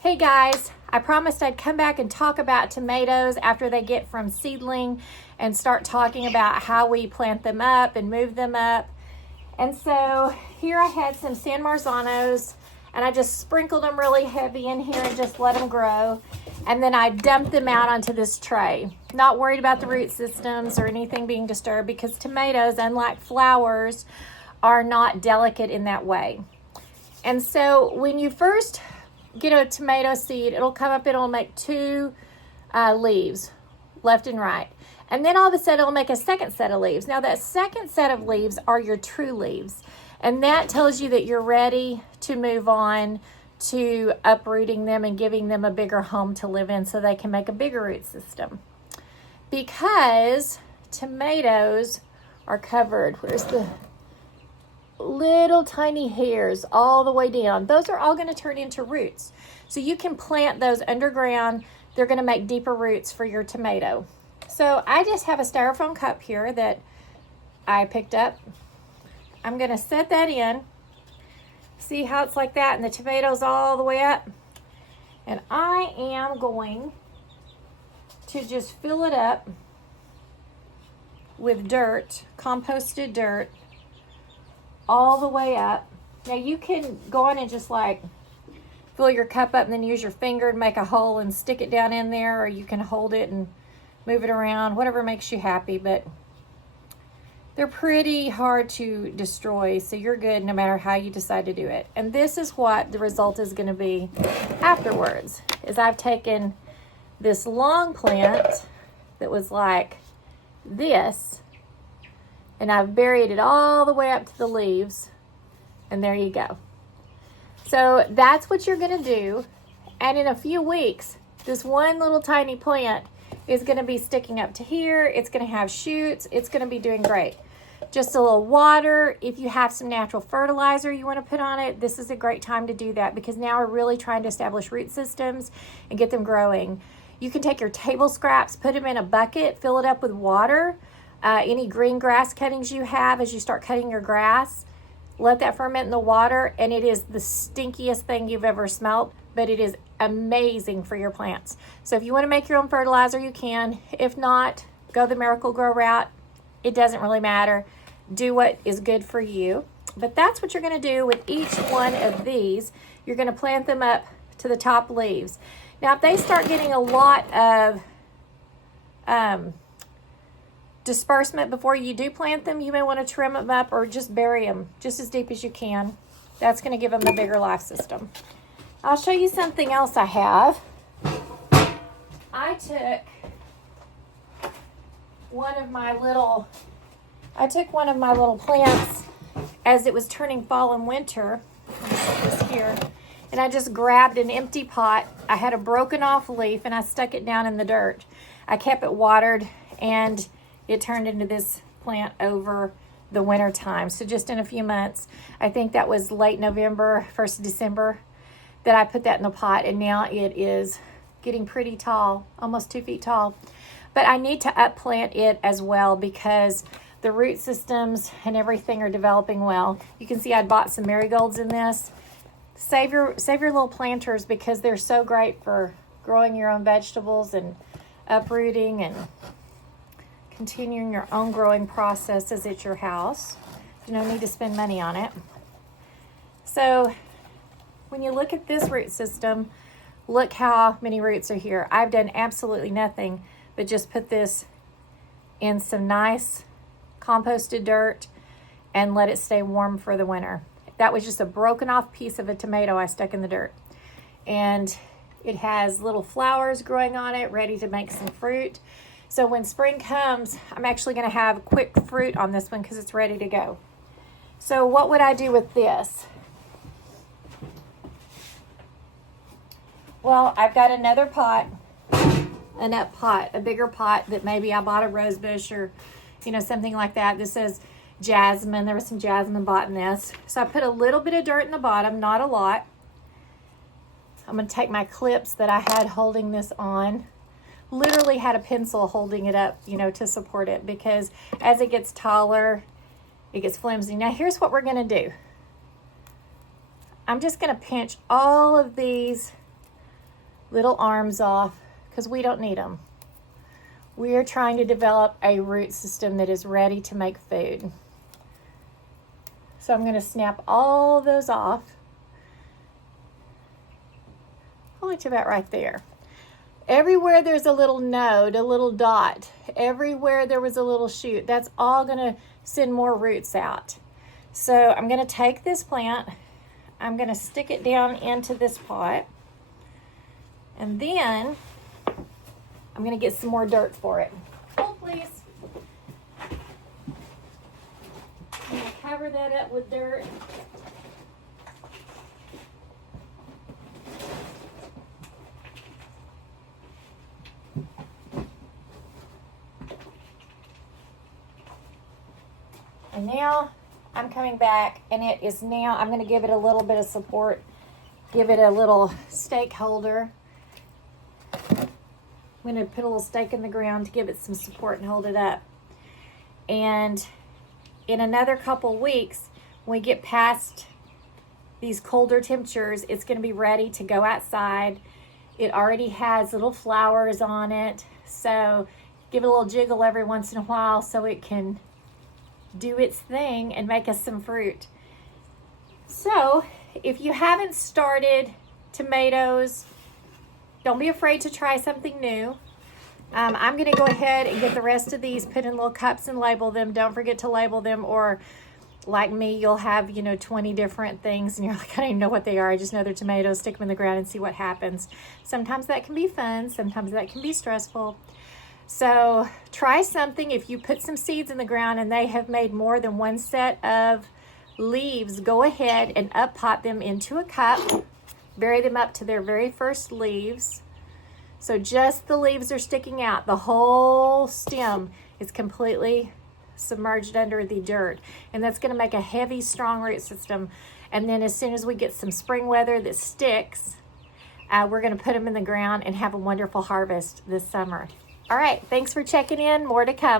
Hey guys, I promised I'd come back and talk about tomatoes after they get from seedling and start talking about how we plant them up and move them up. And so here I had some San Marzanos and I just sprinkled them really heavy in here and just let them grow. And then I dumped them out onto this tray. Not worried about the root systems or anything being disturbed because tomatoes, unlike flowers, are not delicate in that way. And so when you first get a tomato seed, it'll come up, it'll make two leaves, left and right. And then all of a sudden it'll make a second set of leaves. Now that second set of leaves are your true leaves. And that tells you that you're ready to move on to uprooting them and giving them a bigger home to live in so they can make a bigger root system. Because tomatoes are covered, where's the little tiny hairs all the way down. Those are all going to turn into roots. So you can plant those underground. They're going to make deeper roots for your tomato. So I just have a styrofoam cup here that I picked up. I'm going to set that in. See how it's like that and the tomatoes all the way up? And I am going to just fill it up with dirt, composted dirt, all the way up. Now you can go on and just like fill your cup up and then use your finger and make a hole and stick it down in there, or you can hold it and move it around, whatever makes you happy, but they're pretty hard to destroy, so you're good no matter how you decide to do it. And this is what the result is going to be afterwards, is I've taken this long plant that was like this, and I've buried it all the way up to the leaves, and there you go. So that's what you're gonna do, and in a few weeks, this one little tiny plant is gonna be sticking up to here, it's gonna have shoots, it's gonna be doing great. Just a little water. If you have some natural fertilizer you wanna put on it, this is a great time to do that because now we're really trying to establish root systems and get them growing. You can take your table scraps, put them in a bucket, fill it up with water, any green grass cuttings you have as you start cutting your grass, let that ferment in the water, and it is the stinkiest thing you've ever smelt, but it is amazing for your plants. So if you want to make your own fertilizer, you can. If not, go the Miracle Grow route. It doesn't really matter. Do what is good for you. But that's what you're going to do with each one of these. You're going to plant them up to the top leaves. Now, if they start getting a lot of disbursement before you do plant them, you may want to trim them up or just bury them just as deep as you can. That's going to give them a bigger life system. I'll show you something else I have. I took one of my little plants as it was turning fall and winter. Let me put this here. And I just grabbed an empty pot. I had a broken off leaf and I stuck it down in the dirt. I kept it watered and it turned into this plant over the winter time. So just in a few months, I think that was late November, 1st of December, that I put that in the pot, and now it is getting pretty tall, almost 2 feet tall. But I need to upplant it as well because the root systems and everything are developing well. You can see I bought some marigolds in this. Save your little planters because they're so great for growing your own vegetables and uprooting and continuing your own growing processes at your house. You don't need to spend money on it. So when you look at this root system, look how many roots are here. I've done absolutely nothing but just put this in some nice composted dirt and let it stay warm for the winter. That was just a broken off piece of a tomato I stuck in the dirt. And it has little flowers growing on it, ready to make some fruit. So when spring comes, I'm actually going to have quick fruit on this one because it's ready to go. So what would I do with this? Well, I've got another pot, a nut pot, a bigger pot that maybe I bought a rose bush or, something like that. This says jasmine. There was some jasmine bought in this. So I put a little bit of dirt in the bottom, not a lot. I'm going to take my clips that I had holding this on. Literally had a pencil holding it up, to support it because as it gets taller, it gets flimsy. Now here's what we're going to do. I'm just going to pinch all of these little arms off because we don't need them. We are trying to develop a root system that is ready to make food. So I'm going to snap all those off. Only to about right there. Everywhere there's a little node, a little dot, everywhere there was a little shoot, that's all going to send more roots out. So I'm going to take this plant, I'm going to stick it down into this pot, and then I'm going to get some more dirt for it. Hold, please. I'm going to cover that up with dirt. And now I'm coming back, and it is now, I'm going to give it a little bit of support, give it a little stake holder. I'm going to put a little stake in the ground to give it some support and hold it up. And in another couple weeks, when we get past these colder temperatures, it's going to be ready to go outside. It already has little flowers on it, so give it a little jiggle every once in a while so it can do its thing and make us some fruit. So if you haven't started tomatoes, don't be afraid to try something new. I'm going to go ahead and get the rest of these, put in little cups and label them. Don't forget to label them, or like me, you'll have 20 different things and you're like, I don't even know what they are. I just know they're tomatoes. Stick them in the ground and see what happens. Sometimes that can be fun, sometimes that can be stressful. So try something. If you put some seeds in the ground and they have made more than one set of leaves, go ahead and up-pot them into a cup. Bury them up to their very first leaves. So just the leaves are sticking out. The whole stem is completely submerged under the dirt. And that's going to make a heavy, strong root system. And then as soon as we get some spring weather that sticks, we're going to put them in the ground and have a wonderful harvest this summer. All right, thanks for checking in. More to come.